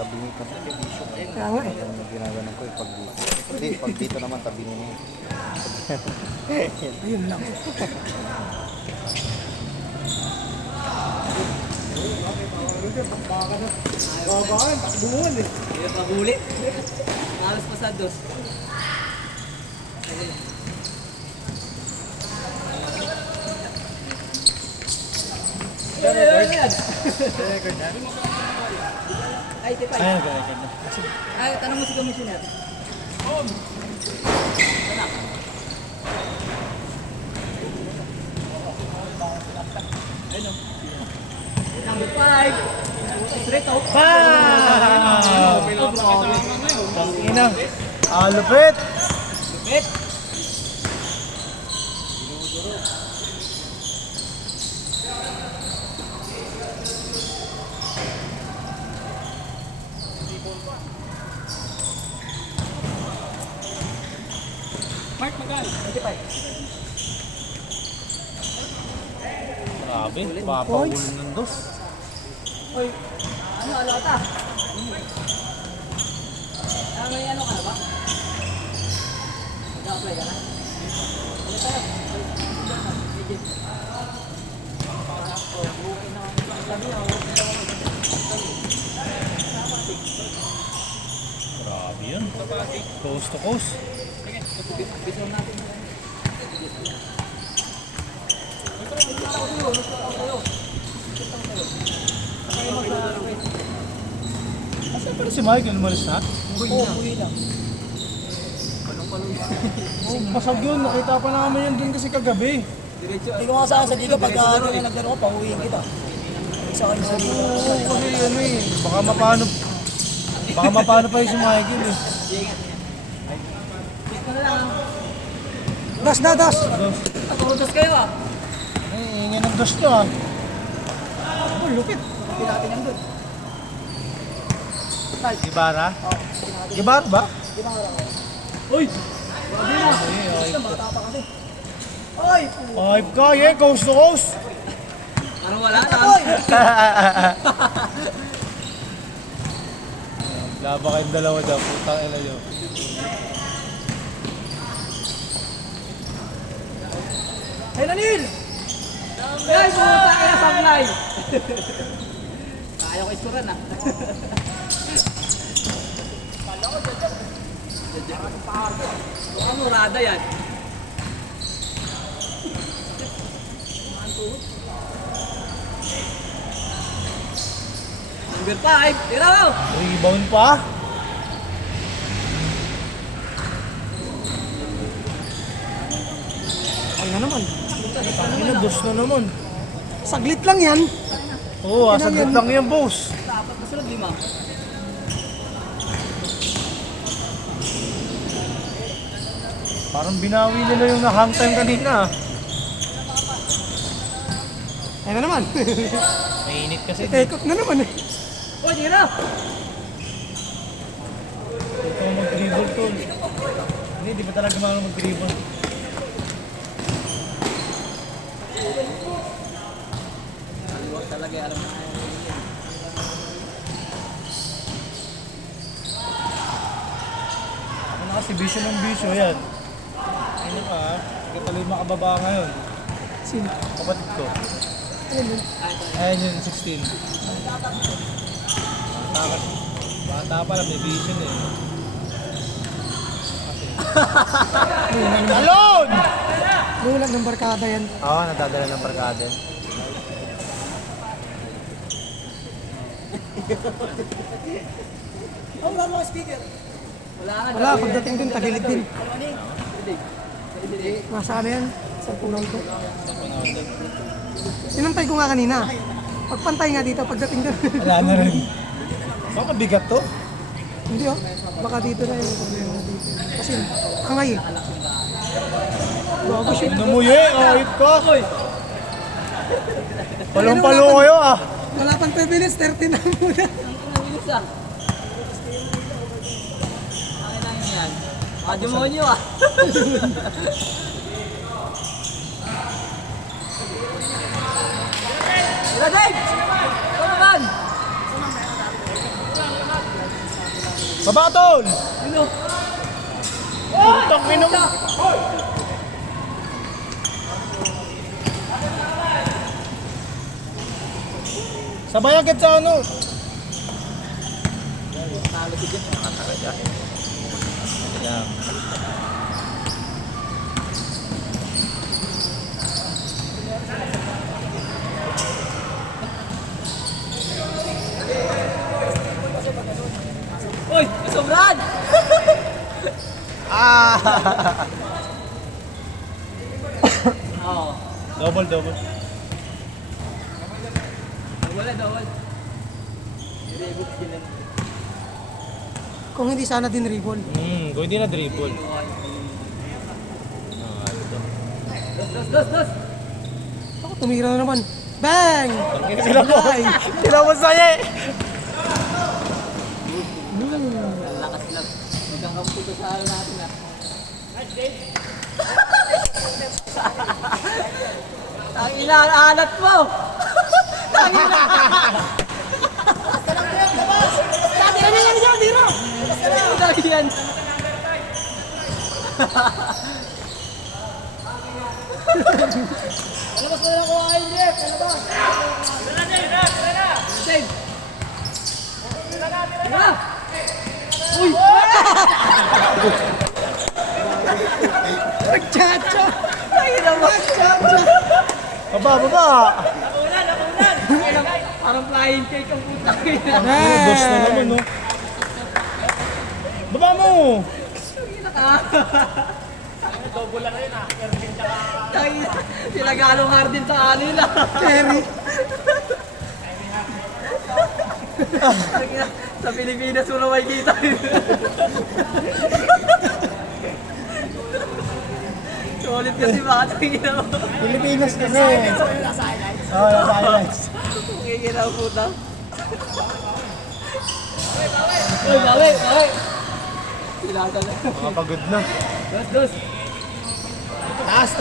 tabingi kasi kay Bishop. Kaya nga eh. Yung ginaganon ko pag dito. Hindi, pag dito naman tabingi niya. Ayun lang. Babaan, takbuhan eh. Hindi na pagulit. Alas pasados. Ay, tipa. Ay, nag-record na. Ay, tanong mo si Commissioner. Number 5. Straight out. Tangina. Lupit! Lupit. Mark, magkano? 25. Grabe, papahulong ng dos. Oy, ano, alata? May ano ka na ba? Nag-apply ka na? Ano tayo? Legit. Grabe yun. Coast to coast. Bitaw natin. Asan pala si Michael? Umalis na? Uwi lang. Basag yun. Nakita pa namin yun dun kasi kagabi. Diretso. Hindi ko nga saan sa liga pag nagdano ko, pauwiin kita. Isa kayo sa liga. Oo, kasi ano eh. Baka mapano pa yung si Michael eh. Ito na lang. Das na, das! Naturudos kayo ah. Ay, ingin ng dos to ah. Oh, lupit. Hindi natin yung doon. Gibara? Gibara ba? Uy! Basta bata pa kasi. Oy! 5K eh, coast to coast. Parang wala na. Oy! Laba kayong dalawa daw, putang ina nyo. Hey, Lanil! Guys, pumunta kayo sa fly. Kaya ko isuran ah. Baka murada yan. Number 5, tira mo! Rebound pa? Ay na naman. Ina, dos na naman. Saglit lang yan. Oo, saglit lang yan, boss. Dapat masunod 5. Parang binawi nila yung na-hang time kanina. Ay na naman. Mainit kasi. Take off na naman eh. Oh, tira! Ito mag-dribble to. Hindi, di ba talaga marunong mag-dribble? Huwag talaga alam na. Ako na kasi bisyo ng bisyo, yan. Ano ka ha? Hindi ka tuloy makababa ngayon. Sino? Kapatid ko. Ayun yun. Ayan yun, 16. Bata pa lang, may vision eh. Alone! Lulag ng barkada yan. Oo, nadadala ng barkada. Oh, wala mga speaker. Wala nga. Wala, pagdating dun, tagilid din. Nasa ano yan? Sa pulang ko. Sinantay ko nga kanina. Pagpantay nga dito, pagdating dun. Wala na rin. Baka bigat to? Hindi oh. Baka dito na yung problema dito. Kasi, hangay eh. Bago siya. Namuye, ayip ka! Palong-palo kayo ah! Wala pang 2 minutes, 30 na muna. Ang bilis ah. Ang ina yan. Mga demonyo ah. Tira, Dave! Ito naman! Baba ka, tol! Ano? Putang ina mo! Sabay agad sa ano? Talo si Jeff. Nakataraga. Ayan. Uy! Sobrang! Ah! Oo. Double, double. Wala, dawal. Niribok sila. Kung hindi sana din dribble. Kung hindi na dribble. Dos! Ako, tumira na naman. Bang! Sila mo! Ay! Sila mo saya eh! Ang lakas lang. Magkakaputo sa araw natin ah. Ang inaalat mo! Ang inaalat! Tira na lang siya, tira! Ang yan! Alabas na lang ko ay Jeff! Alabas! Save! Tira! Uy! Magchacha! Ay, naman! Baba, baba! Parang flying cake ang puta. Dos na naman, no? Baba mo! Sila gano'ng hardin sa kanila. Kerry! Sa Pilipinas mo na may kita. Solid kasi bata yung ginawa. Pilipinas kasi! Oo, nasa highlights. Ang ginawa puta. Uy, bawi! Pilaga na. Makapagod na. Dos! Taas!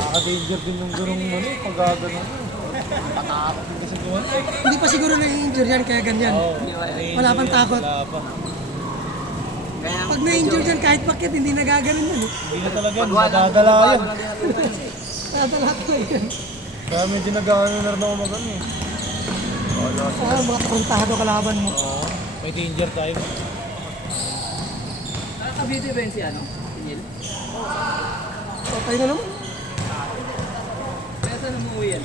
Nakaka-danger din ng gano'ng ano, pag-gano'n. Patakot din kasi doon. Hindi pa siguro na-injure yan, kaya ganyan. Wala pang takot. Wala pa. Pag na-injure yan, kahit bakit, hindi nagaganon yan. Hindi na talaga, nadadala yan. Tadala ko yan. Kaya medyo nag-ano na rin ako mag-ano eh. Wala. Mga kontado kalaban mo. Oo, may danger tayo. Nakakabiti ba yun si ano? Si Neil? Patay na naman. Kaya saan umuwi yan?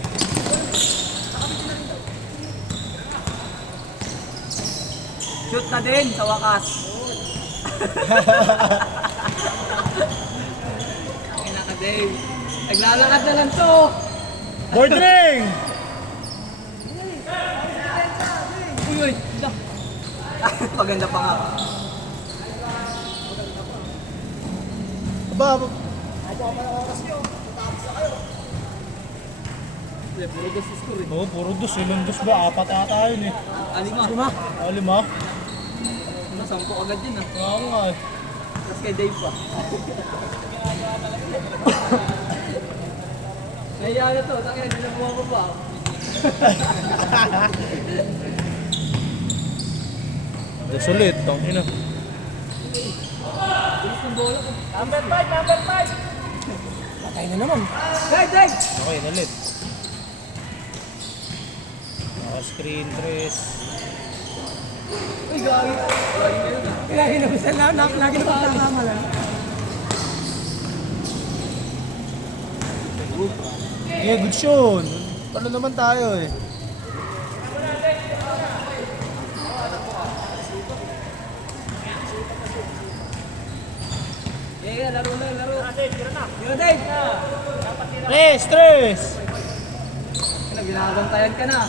Shoot na din sa wakas. Kina ka, Dave. Naglalakad na lang to. Board ring! Uy! Ito. Maganda pa nga. Aba, Puro dos score eh. oo, puro dos. Ilang dos ba? Apat ata yun eh. Alima. Lima. Lima? Sampo agad din ah. Oo nga eh. Tapos kay Dave pa. Nahiya na to. Takina, hindi na bumababa. Dos ulit, tong ina. Bilis ng bola ko. Number 5! Patay na naman. Dave! Okay, ulit. Screen press. Uy, gagi. Gagi na yun ah. Lagi na gusto, lagi na pagkakamala. Yeah, good shot. Ano naman tayo eh. Yeah, laro. Tira, Dave! Stress! Ginagabantayan ka na.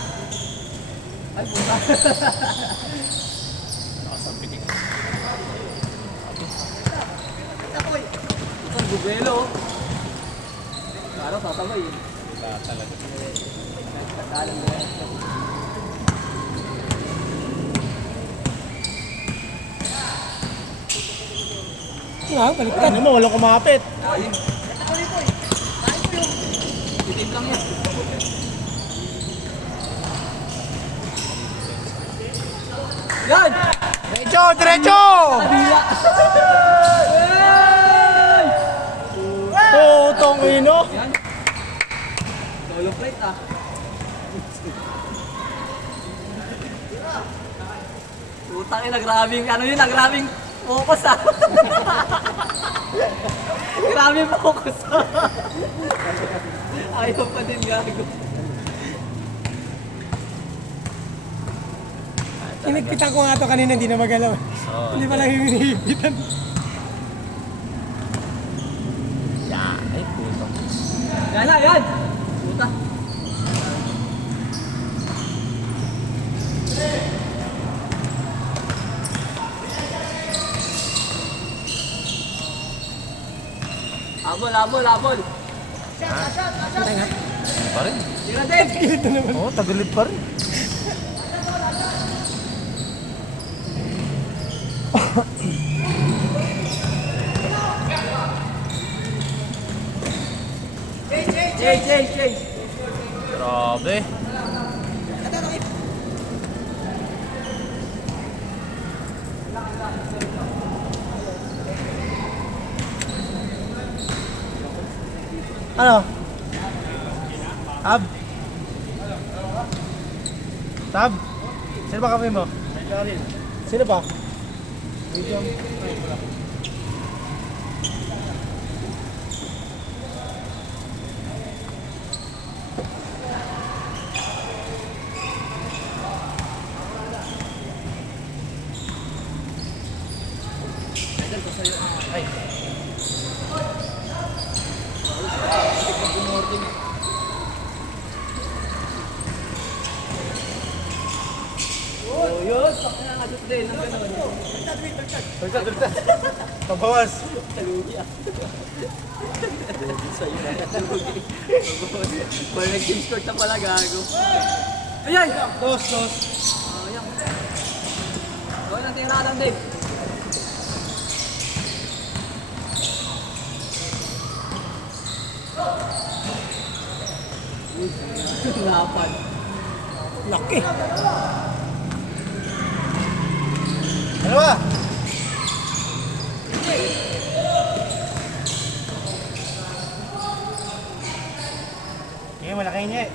Ay, puta. Akoy! Ito, gubelo. Klaro, sasabay eh. Wala talaga. Tatalang na yan. Baliktad. Ano mo, walang kumapit. Ayun. yung... Itim lang yan. Yan! Diretso! Diretso! Kabila! Tutong ino. Yan. Solo plate ah. Utang ina, grabing, ano yun ah, grabing focus ah. Grabing focus ah. Ayaw pa din gago. Inigpitan ko nga to kanina, hindi na magalaw. Hindi pala yung inihigpitan. Ay, putong. Yan na, yan! Puta. Abol, abol, abol. Pa rin. Tira din. Oo, tagilid pa rin. Change. Grabe. Ano? Tab? Tab? Sino ba kami mo? Sino ba? Oh, yun. Pakina nga dito din. Ang gano'n. Baliktad. Pabawas. Talugi ah. Sa'yo na. Talugi. Pag nag-game score na pala gago. Ayan! Dos. Oh, yan. Gawin ang tingnan lang, Dave. Lapan. Laki. Ano ba? Malaki niya eh.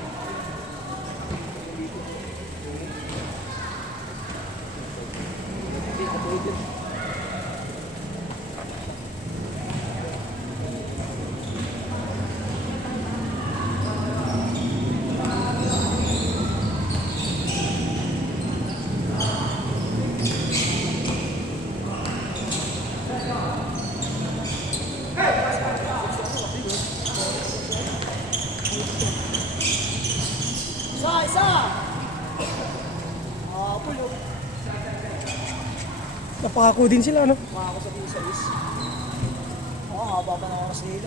Napakako din sila, no? Ako sa isalis. Oo, haba pa ng oras nila.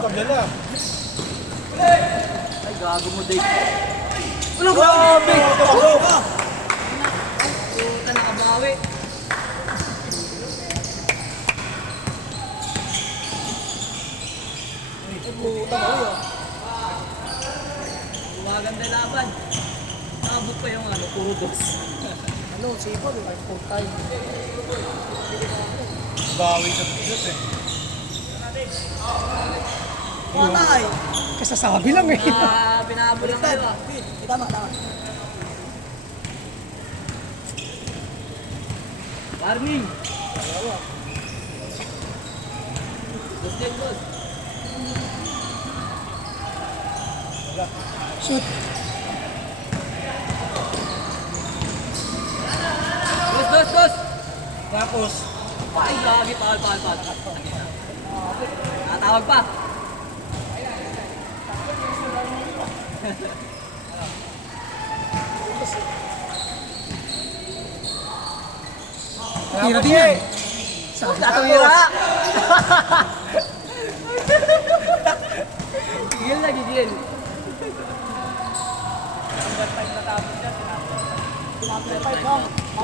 Kabila. Ay, gago mo, Dave. Walang grabe! Puta, nakabawi. Puta mo yun. Gumaganda laban. Nakabot pa yung ano, puro dos. Ano, sipag, full time. Bawi sa Diyos eh. Patay! Kasasabi lang eh. Pinabol lang kayo ah. Tama. Warning! Dos din, boss. Shoot. Dos! Tapos, Ay, gagi, pahal. Natawag pa. Tira din yan. Sabi. Natawira!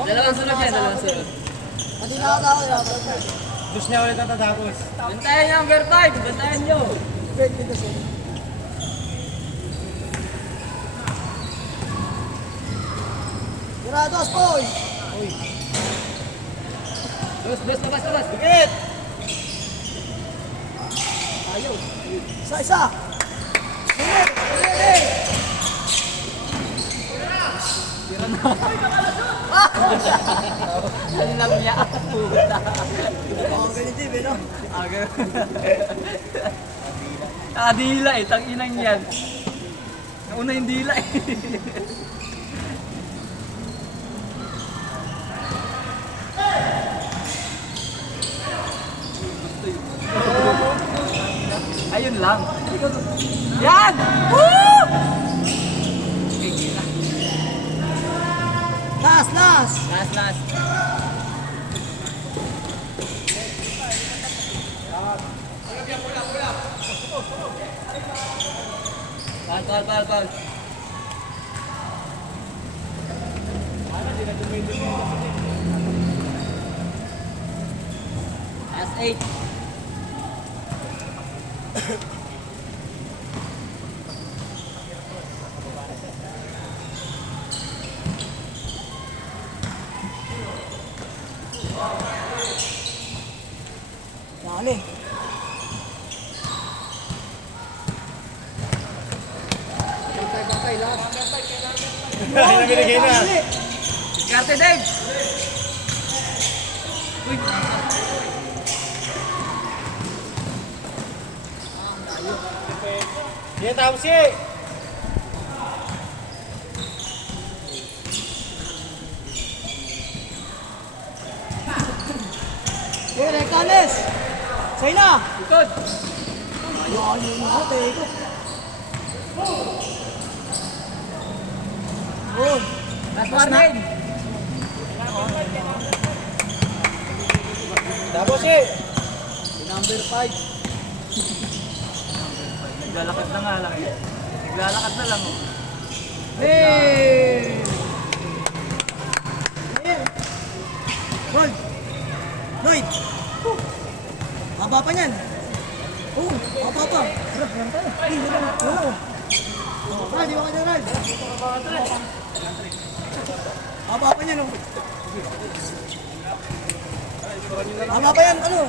Dalawang sunod yan, dalawang sunod. Hindi nakatawa yan. Gusto niya ulit natatapos. Bantayan niyo ang overtime, bantayan niyo. Wait, wait, kasi. Tirados, boy! Bus, labas. Dikit! Isa! Ulit! Ulit! Alam niya ako puta. Oh, ganito yun, no? Dila eh, tang-inang yan. Nauna yung dila eh. Ayun lang. Yan! Woo! Last, last! Last. Pal. Last 8. Dali. Ay, nabinigay na. Diskarte, Dave! Uy! Yan, tapos eh. Okay, Rectanes! Sa'yo na! Likod! Ayun na, teko. Yun. Last warning! Tapos eh. Number 5. Naglalakad na nga lang eh. Naglalakad na lang oh. Hey! Hey! Hold! Lloyd! Haba pa niyan! Oo, haba pa! Ay, hindi na. Oo. Di ba ka dyan, Ralph? Haba pa niyan, oh. Haba pa yan, ano?